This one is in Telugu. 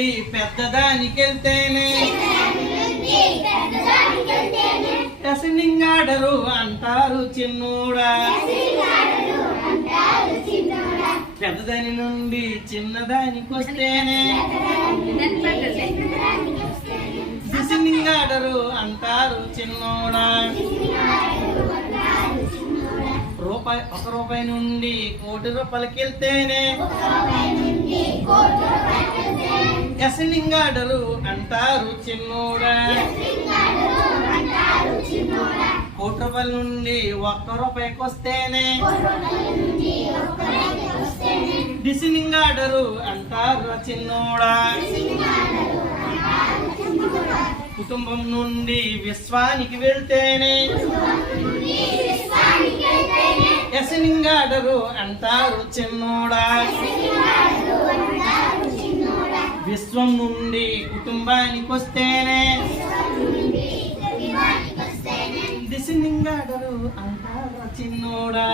నుండి పెద్దదానికెళ్తేనే ఎసనింగాడరు అంటారు చిన్నోడా. పెద్దదాని నుండి చిన్నదానికొస్తేనే ఎసనింగాడరు అంటారు చిన్నోడా. ₹1 నుండి ₹1,00,000కెళ్తేనే ఎసనింగాడరు అంటారు చిన్నోడా. ₹1 నుండి ₹1కొస్తేనే డిసినింగాడరు అంటారు చిన్నోడా. కుటుంబం నుండి విశ్వానికి వెళ్తేనే ఎసనింగాడరు అంటారు చిన్నోడా. విశ్వం నుండి కుటుంబానికి వస్తేనే డిసినింగాడరు అంటారు చిన్నోడా.